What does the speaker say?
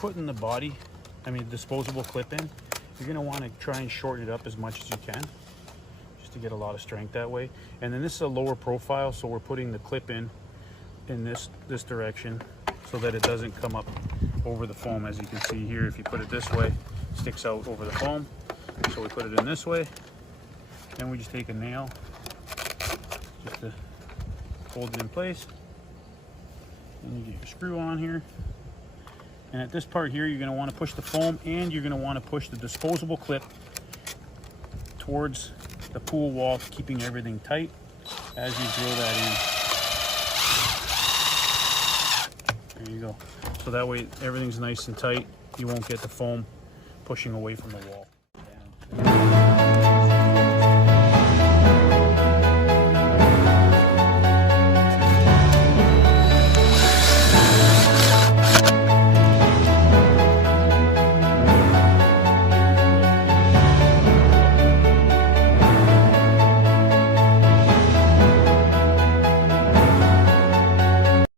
putting the body, disposable clip in, you're going to want to try and shorten it up as much as you can, just to get a lot of strength that way. And then this is a lower profile, so we're putting the clip in this direction so that it doesn't come up over the foam. As you can see here, if you put it this way, it sticks out over the foam. So we put it in this way, then we just take a nail just to hold it in place, and you get your screw on here. And at this part here, you're going to want to push the foam, and you're going to want to push the disposable clip towards the pool wall, keeping everything tight as you drill that in. There you go. So that way everything's nice and tight. You won't get the foam pushing away from the wall.